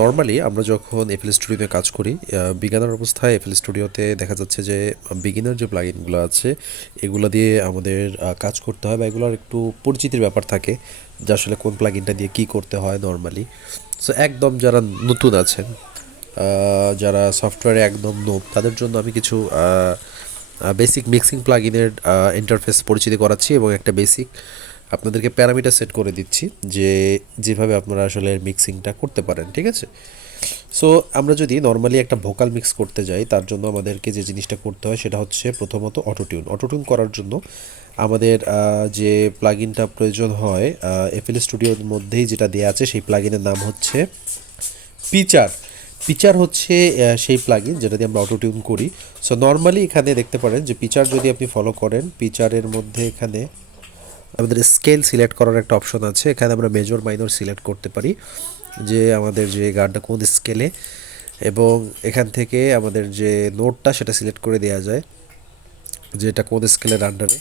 Normally আমরা যখন FL স্টুডিওতে কাজ করি, বিগিনার অবস্থায় এফএল স্টুডিওতে দেখা যাচ্ছে যে বিগিনার যে প্লাগইনগুলো আছে এগুলো দিয়ে আমাদের কাজ করতে হয় বা এগুলোর একটু পরিচিতির ব্যাপার থাকে যে আসলে কোন প্লাগইনটা দিয়ে কী করতে হয় নরমালি। সো একদম যারা নতুন আছেন, যারা সফটওয়্যারে একদম তাদের জন্য আমি কিছু বেসিক মিক্সিং প্লাগইনের ইন্টারফেস পরিচিতি করাচ্ছি এবং একটা বেসিক আপনাদেরকে প্যারামিটার সেট করে দিচ্ছি যে যেভাবে আপনারা আসলে মিক্সিংটা করতে পারেন, ঠিক আছে? সো আমরা যদি নর্মালি একটা ভোকাল মিক্স করতে যাই তার জন্য আমাদেরকে যে জিনিসটা করতে হয় সেটা হচ্ছে প্রথমত অটোটিউন করার জন্য আমাদের যে প্লাগইনটা প্রয়োজন হয় এফএল স্টুডিওর মধ্যেই যেটা দেওয়া আছে সেই প্লাগইনের নাম হচ্ছে পিচার। পিচার হচ্ছে সেই প্লাগইন যেটা দিয়ে আমরা অটোটিউন করি। সো নর্মালি এখানে দেখতে পারেন যে পিচার যদি আপনি ফলো করেন, পিচারের মধ্যে এখানে আমাদের স্কেল সিলেক্ট করার একটা অপশন আছে। এখানে আমরা মেজর মাইনর সিলেক্ট করতে পারি যে আমাদের যে গানটা কোন স্কেলে, এবং এখান থেকে আমাদের যে নোটটা সেটা সিলেক্ট করে দেওয়া যায় যে এটা কোন স্কেলের আন্ডারে,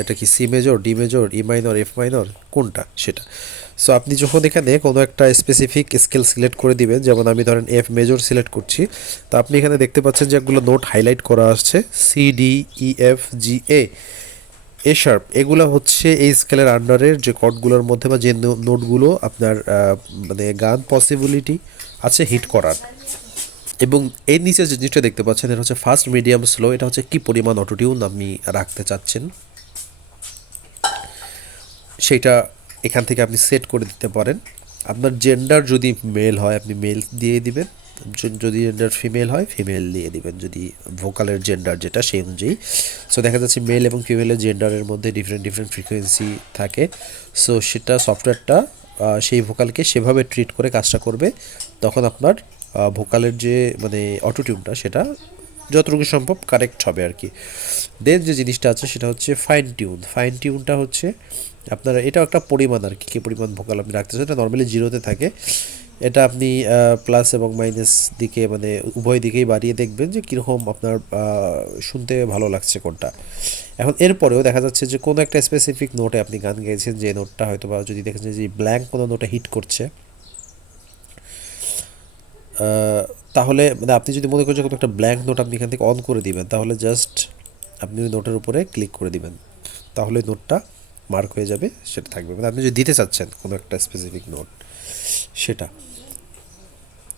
এটা কি C major, D major, E minor, F minor, কোনটা সেটা। সো আপনি যখন এখানে কোনো একটা স্পেসিফিক স্কেল সিলেক্ট করে দিবেন, যেমন আমি ধরেন এফ মেজর সিলেক্ট করছি, তো আপনি এখানে দেখতে পাচ্ছেন যে একগুলো নোট হাইলাইট করা আসছে, C D E F G A sharp. এগুলো হচ্ছে এই স্কেলের আন্ডারের যে কর্ডগুলোর মধ্যে বা যে নোটগুলো আপনার মানে গান পসিবিলিটি আছে হিট করার। এবং এর নিচে যে জিনিসটা দেখতে পাচ্ছেন এটা হচ্ছে ফাস্ট, মিডিয়াম, স্লো। এটা হচ্ছে কি পরিমাণ অটোটিউন আপনি রাখতে চাচ্ছেন সেইটা এখান থেকে আপনি সেট করে দিতে পারেন। আপনার জেন্ডার যদি মেল হয় আপনি মেল দিয়ে দিবেন, যদি জেন্ডার ফিমেল হয় ফিমেল দিয়ে দিবেন, যদি ভোকালের জেন্ডার যেটা সেই অনুযায়ী। সো দেখা যাচ্ছে মেল এবং ফিমেলের জেন্ডারের মধ্যে ডিফারেন্ট ডিফারেন্ট ফ্রিকোয়েন্সি থাকে। সো সেটা সফটওয়্যারটা সেই ভোকালকে সেভাবে ট্রিট করে কাজটা করবে। তখন আপনার ভোকালের যে মানে অটোটিউনটা সেটা যতটুকু সম্ভব কারেক্ট হবে আর কি। দেন যে জিনিসটা আছে সেটা হচ্ছে ফাইন টিউনটা হচ্ছে আপনার এটাও একটা পরিমাণ আর কি, কী পরিমাণ ভোকাল আপনি রাখতেছেন। এটা নর্মালি জিরোতে থাকে, এটা আপনি প্লাস এবং মাইনাস দিকে মানে উভয় দিকেই বাড়িয়ে দেখবেন যে কীরকম আপনার শুনতে ভালো লাগছে কোনটা। এখন এরপরেও দেখা যাচ্ছে যে কোনো একটা স্পেসিফিক নোটে আপনি গান গেয়েছেন, যে নোটটা হয়তো বা যদি দেখেছেন যে ব্ল্যাঙ্ক কোনো নোটে হিট করছে, তাহলে মানে আপনি যদি মনে করেন যে কোনো একটা ব্ল্যাঙ্ক নোট আপনি এখান থেকে অন করে দিবেন, তাহলে জাস্ট আপনি ওই নোটের উপরে ক্লিক করে দিবেন, তাহলে নোটটা মার্ক হয়ে যাবে, সেটা থাকবে। মানে আপনি যদি দিতে চাচ্ছেন কোনো একটা স্পেসিফিক নোট সেটা।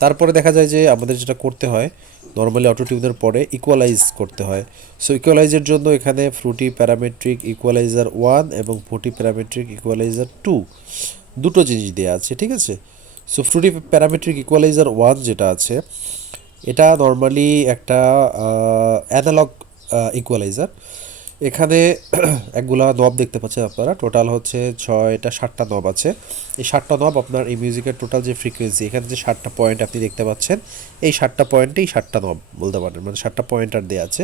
তারপরে দেখা যায় যে আমাদের যেটা করতে হয় নর্মালি অটোটিউনের পরে ইকুয়ালাইজ করতে হয়। সো ইকুয়ালাইজের জন্য এখানে ফ্রুটি প্যারামেট্রিক ইকুয়ালাইজার 1 এবং ফ্রুটি প্যারামেট্রিক ইকুয়ালাইজার 2 দুটো জিনিস দেওয়া আছে, ঠিক আছে? সো ফ্রুটি প্যারামেট্রিক ইকুয়ালাইজার 1 যেটা আছে এটা নর্মালি একটা অ্যানালগ ইকুয়ালাইজার। এখানে একগুলা নব দেখতে পাচ্ছেন আপনারা, টোটাল হচ্ছে 7টা নব আছে। এই 7টা নব আপনার এই মিউজিকের টোটাল যে ফ্রিকোয়েন্সি, এখানে যে 7টা পয়েন্ট আপনি দেখতে পাচ্ছেন, এই 7টা পয়েন্টেই 7টা নব বলতে পারেন, মানে 7টা পয়েন্টার দেওয়া আছে।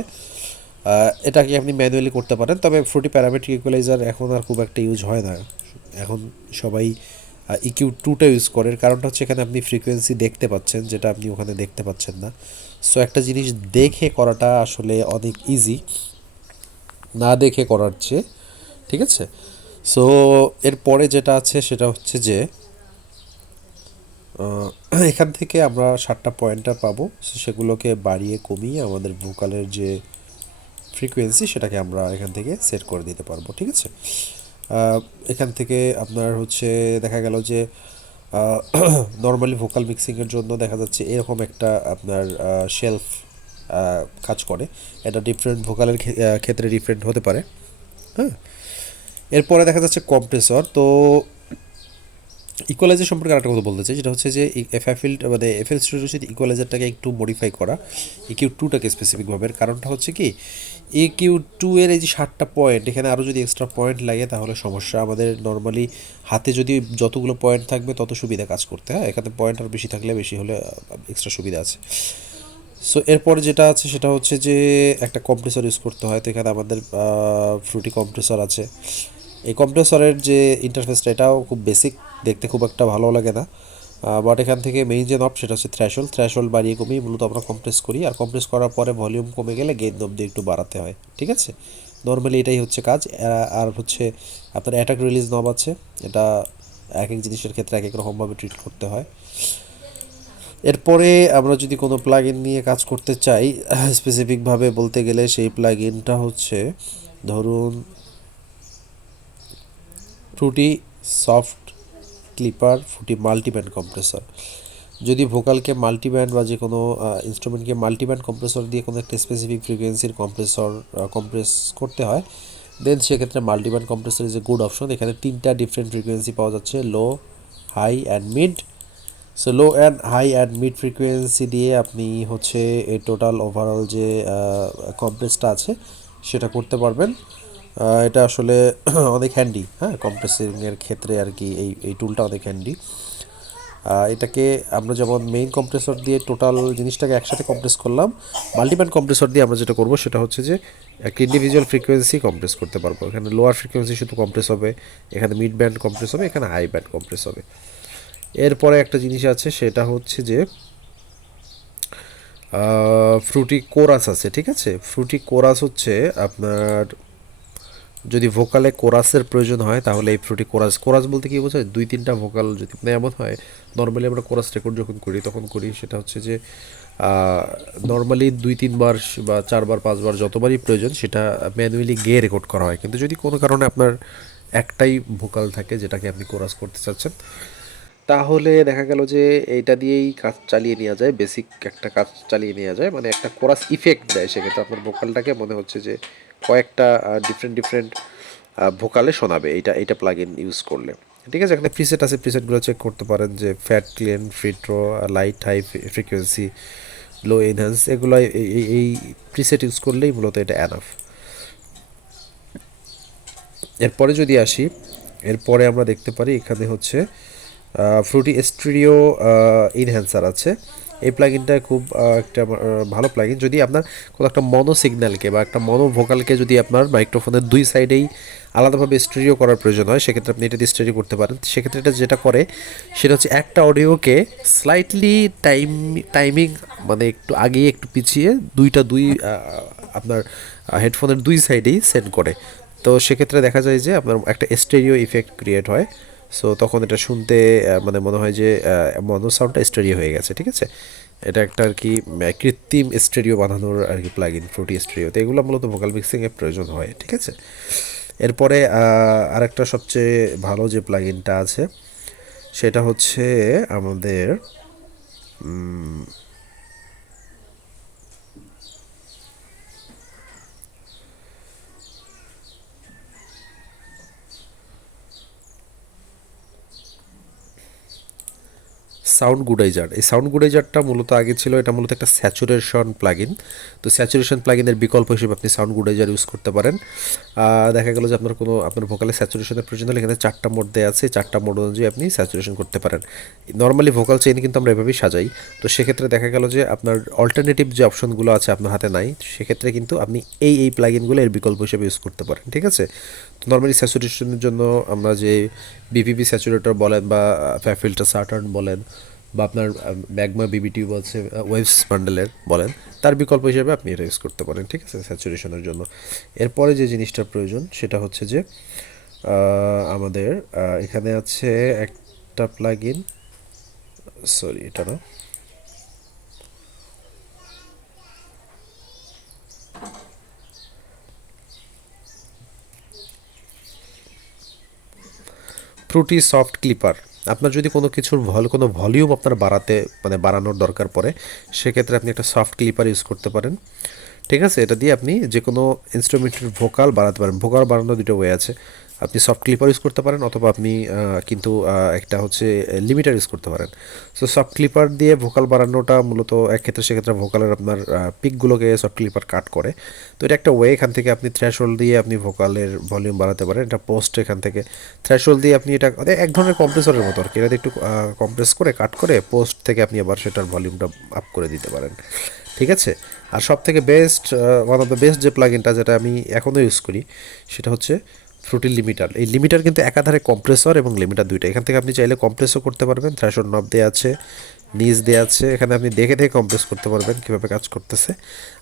এটাকে আপনি ম্যানুয়ালি করতে পারেন, তবে ফ্রুটি প্যারামেট্রিক ইকুয়ালাইজার এখন আর খুব একটা ইউজ হয় না। এখন সবাই ইকিউ টুটা ইউজ করে, কারণটা হচ্ছে এখানে আপনি ফ্রিকোয়েন্সি দেখতে পাচ্ছেন যেটা আপনি ওখানে দেখতে পাচ্ছেন না। সো একটা জিনিস দেখে করাটা আসলে অনেক ইজি না দেখে করার চেয়ে, ঠিক আছে? সো এরপরে যেটা আছে সেটা হচ্ছে যে এখান থেকে আমরা 7টা পয়েন্টার পাবো, সেগুলোকে বাড়িয়ে কমিয়ে আমাদের ভোকালের যে ফ্রিকোয়েন্সি সেটাকে আমরা এখান থেকে সেট করে দিতে পারবো, ঠিক আছে? এখান থেকে আপনার হচ্ছে দেখা গেল যে নর্মালি ভোকাল মিক্সিংয়ের জন্য দেখা যাচ্ছে এরকম একটা আপনার শেলফ কাজ করে। এটা ডিফারেন্ট ভোকালের ক্ষেত্রে ডিফারেন্ট হতে পারে। হ্যাঁ, এরপরে দেখা যাচ্ছে কম্প্রেসর। তো ইকুয়ালাইজার সম্পর্কে আরেকটা কথা বলতে চাই, যেটা হচ্ছে যে মানে এফএল স্টুডিওর সাথে ইকুয়ালাইজারটাকে একটু মডিফাই করা ইকিউ টুটাকে স্পেসিফিকভাবে। কারণটা হচ্ছে কি, ইকিউ টু এর এই যে 7টা পয়েন্ট, এখানে আরও যদি এক্সট্রা পয়েন্ট লাগে তাহলে সমস্যা। আমাদের নর্মালি হাতে যদি যতগুলো পয়েন্ট থাকবে তত সুবিধা কাজ করতে হয়, এখানে পয়েন্ট আর বেশি থাকলে বেশি হলে এক্সট্রা সুবিধা আছে। সো এরপরে যেটা আছে সেটা হচ্ছে যে একটা কম্প্রেসর ইউজ করতে হয়। তো এখানে আমাদের ফ্রুটি কম্প্রেসর আছে। এই কম্প্রেসরের যে ইন্টারফেসটা এটাও খুব বেসিক, দেখতে খুব একটা ভালো লাগে না। বাট এখান থেকে মেইন যে নব সেটা হচ্ছে থ্র্যাশোল্ড বাড়িয়ে কমিয়ে মূলত আমরা কম্প্রেস করি, আর কম্প্রেস করার পরে ভলিউম কমে গেলে গেইন নব দিয়ে একটু বাড়াতে হয়, ঠিক আছে? নর্মালি এটাই হচ্ছে কাজ। আর হচ্ছে আপনার অ্যাটাক রিলিজ নব আছে, এটা এক এক জিনিসের ক্ষেত্রে এক এক রকমভাবে ট্রিট করতে হয়। এরপরে আমরা যদি কোনো প্লাগইন নিয়ে কাজ করতে চাই, স্পেসিফিকভাবে বলতে গেলে সেই প্লাগইনটা হচ্ছে ধরুন fruity soft clipper, fruity multiband compressor. যদি ভোকালকে মাল্টিব্যান্ড বা যে কোনো ইনস্ট্রুমেন্টকে মাল্টিব্যান্ড কম্প্রেসর দিয়ে কোনো একটা স্পেসিফিক ফ্রিকোয়েন্সির কম্প্রেস করতে হয়, দেন সেক্ষেত্রে multiband compressor is a good option. এখানে তিনটা ডিফারেন্ট ফ্রিকোয়েন্সি পাওয়া যাচ্ছে, low, high and mid. So low and high and mid frequency দিয়ে আপনি হচ্ছে এই টোটাল ওভারঅল যে কম্প্রেসটা আছে সেটা করতে পারবেন। এটা আসলে অনেক হ্যান্ডি, হ্যাঁ, কম্প্রেসিংয়ের ক্ষেত্রে আর কি এই টুলটা অনেক হ্যান্ডি। এটাকে আমরা যেমন মেইন কম্প্রেসর দিয়ে টোটাল জিনিসটাকে একসাথে কম্প্রেস করলাম, মাল্টিব্যান্ড কম্প্রেসর দিয়ে আমরা যেটা করব সেটা হচ্ছে যে একটা ইন্ডিভিজুয়াল ফ্রিকোয়েন্সি কম্প্রেস করতে পারবো। এখানে লোয়ার ফ্রিকোয়েন্সি শুধু কম্প্রেস হবে, এখানে মিড ব্যান্ড কম্প্রেস হবে, এখানে হাই ব্যান্ড কম্প্রেস হবে। এরপরে একটা জিনিস আছে, সেটা হচ্ছে যে ফ্রুটি কোরাস আছে, ঠিক আছে। ফ্রুটি কোরাস হচ্ছে আপনার যদি ভোকালে কোরাসের প্রয়োজন হয় তাহলে এই ফ্রুটি কোরাস, কোরাস বলতে কি বোঝায়, দুই তিনটা ভোকাল যদি মানে এমন হয়, নর্মালি আমরা কোরাস রেকর্ড যখন করি তখন করি সেটা হচ্ছে যে নর্মালি দুই তিনবার বা চারবার পাঁচবার যতবারই প্রয়োজন সেটা ম্যানুয়ালি গেয়ে রেকর্ড করা হয়। কিন্তু যদি কোনো কারণে আপনার একটাই ভোকাল থাকে যেটাকে আপনি কোরাস করতে চাচ্ছেন, তাহলে দেখা গেল যে এইটা দিয়েই কাজ চালিয়ে নেওয়া যায়, বেসিক একটা কাজ চালিয়ে নেওয়া যায়, মানে একটা কোরাস ইফেক্ট দেয়। সেক্ষেত্রে আপনার ভোকালটাকে মনে হচ্ছে যে কয়েকটা ডিফারেন্ট ডিফারেন্ট ভোকালে শোনাবে এইটা প্লাগ ইন ইউজ করলে। ঠিক আছে, এখানে প্রিসেট আছে, প্রিসেটগুলো চেক করতে পারেন যে ফ্যাট ক্লিন, ফ্রিট্রো, light, high frequency, low enhance, এগুলো এই প্রিসেট ইউজ করলেই মূলত এটা অ্যানাফ। এরপরে যদি আসি, এরপরে আমরা দেখতে পারি এখানে হচ্ছে ফ্রুটি স্টুডিও ইনহ্যান্সার আছে। এই প্লাগইনটা খুব একটা ভালো প্লাগইন। যদি আপনার কোনো একটা মনো সিগন্যালকে বা একটা মনো ভোকালকে যদি আপনার মাইক্রোফোনের দুই সাইডেই আলাদাভাবে স্টেরিও করার প্রয়োজন হয়, সেক্ষেত্রে আপনি এটা দিয়ে স্টেরিও করতে পারেন। সেক্ষেত্রে এটা যেটা করে সেটা হচ্ছে একটা অডিওকে স্লাইটলি টাইমিং মানে একটু আগিয়ে একটু পিছিয়ে দুই আপনার হেডফোনের দুই সাইডেই সেন্ড করে। তো সেক্ষেত্রে দেখা যায় যে আপনার একটা স্টেরিও ইফেক্ট ক্রিয়েট হয়। সো তখন এটা শুনতে মানে মনে হয় যে মনো সাউন্ডটা স্টেরিও হয়ে গেছে, ঠিক আছে। এটা একটা আর কি কৃত্রিম স্টেরিও বানানোর আর কি প্লাগ ইন ফ্রুটি স্টেরিও, তো এগুলো মূলত ভোকাল মিক্সিংয়ের প্রয়োজন হয়, ঠিক আছে। এরপরে আরেকটা সবচেয়ে ভালো যে প্লাগ ইনটা আছে সেটা হচ্ছে আমাদের সাউন্ড গুডাইজার। এই সাউন্ড গুডাইজারটা মূলত আগে ছিল, এটা মূলত একটা স্যাচুরেশন প্লাগইন। তো স্যাচুরেশন প্লাগইনের বিকল্প হিসেবে আপনি সাউন্ড গুডাইজার ইউজ করতে পারেন। দেখা গেল যে আপনার ভোকালে স্যাচুরেশনের প্রয়োজন হলে এখানে চারটা মোড দেওয়া আছে, চারটা মোড অনুযায়ী আপনি স্যাচুরেশন করতে পারেন। নর্মালি ভোকাল চেইন কিন্তু আমরা এভাবেই সাজাই। তো সেক্ষেত্রে দেখা গেল যে আপনার অল্টারনেটিভ যে অপশনগুলো আছে আপনার হাতে নাই, সেক্ষেত্রে কিন্তু আপনি এই প্লাগইনগুলো এর বিকল্প হিসেবে ইউজ করতে পারেন, ঠিক আছে। তো নর্মালি স্যাচুরেশনের জন্য আমরা যে বিপিপি স্যাচুরেটর বলেন বা ফিল্টার সাটার্ন বলেন বা আপনার ম্যাগমা বিবি টিউব আছে ওয়েভস বান্ডেলের বলেন, তার বিকল্প হিসেবে আপনি এটা ইউজ করতে পারেন, ঠিক আছে, স্যাচুরেশনের জন্য। এরপরে যে জিনিসটার প্রয়োজন সেটা হচ্ছে যে আমাদের এখানে আছে একটা প্লাগ ইন, সরি এটা না, ফ্রুটি সফট ক্লিপার। আপনার যদি কোনো কিছুর কোনো ভলিউম আপনার বাড়াতে মানে বাড়ানোর দরকার পড়ে, সেক্ষেত্রে আপনি একটা সফট ক্লিপার ইউজ করতে পারেন, ঠিক আছে। এটা দিয়ে আপনি যে কোনো ইনস্ট্রুমেন্টের ভোকাল বাড়াতে পারেন। ভোকাল বাড়ানোর দুটো ওয়ে আছে, আপনি সফট ক্লিপার ইউজ করতে পারেন অথবা আপনি কিন্তু একটা হচ্ছে লিমিটার ইউজ করতে পারেন। সো সফট ক্লিপার দিয়ে ভোকাল বাড়ানোটা মূলত একক্ষেত্রে সেক্ষেত্রে ভোকালের আপনার পিকগুলোকে সফট ক্লিপার কাট করে। তো এটা একটা ওয়ে, এখান থেকে আপনি থ্রেশহোল্ড দিয়ে আপনি ভোকালের ভলিউম বাড়াতে পারেন। এটা পোস্ট, এখান থেকে থ্রেশহোল্ড দিয়ে আপনি এটা এক ধরনের কম্প্রেসরের মতো আর কি, এটা একটু কম্প্রেস করে কাট করে পোস্ট থেকে আপনি আবার সেটার ভলিউমটা আপ করে দিতে পারেন, ঠিক আছে। আর সব থেকে best, one of the best যে প্লাগইনটা যেটা আমি এখনও ইউজ করি সেটা হচ্ছে ফ্রুটি লিমিটার। এই লিমিটার কিন্তু একাধারে কম্প্রেসর এবং লিমিটার দুইটা। এখান থেকে আপনি চাইলে কম্প্রেসও করতে পারবেন, থ্রেশহোল্ড নব দেওয়া আছে, নিচ দেওয়া আছে, এখানে আপনি দেখে দেখে কম্প্রেস করতে পারবেন কীভাবে কাজ করতেছে।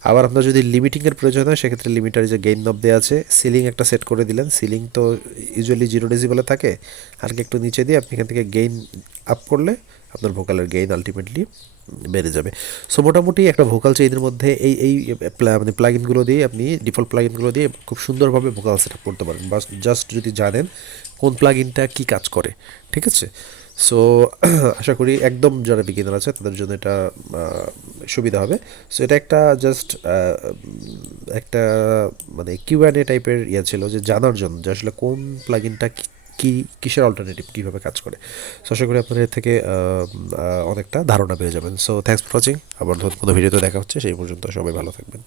আবার আপনার যদি লিমিটিংয়ের প্রয়োজন হয় সেক্ষেত্রে লিমিটার যে গেইন নব দেওয়া আছে, সিলিং একটা সেট করে দিলেন, সিলিং তো ইউজুয়ালি 0 ডেসিবেলে থাকে, আর একটু নিচে দিয়ে আপনি এখান থেকে গেইন আপ করলে আপনার ভোকালের গেইন আলটিমেটলি বেড়ে যাবে। সো মোটামুটি একটা ভোকাল চেইনের মধ্যে এই মানে প্লাগইনগুলো দিয়ে আপনি ডিফল্ট প্লাগইনগুলো দিয়ে খুব সুন্দরভাবে ভোকাল সেট আপ করতে পারেন, বা জাস্ট যদি জানেন কোন প্লাগইনটা কী কাজ করে। ঠিক আছে? সো আশা করি একদম যারা বিগিনার আছে তাদের জন্য এটা সুবিধা হবে। সো এটা একটা জাস্ট একটা মানে কিউএনএ টাইপের ইয়ে ছিল, যে জানার জন্য যে আসলে কোন প্লাগইনটা কি কিসের অল্টারনেটিভ কীভাবে কাজ করে। সো আশা করি আপনাদের থেকে অনেকটা ধারণা পেয়ে যাবেন। So thanks for watching. আবার নতুন কোনো ভিডিওতে দেখা হচ্ছে, সেই পর্যন্ত সবাই ভালো থাকবেন।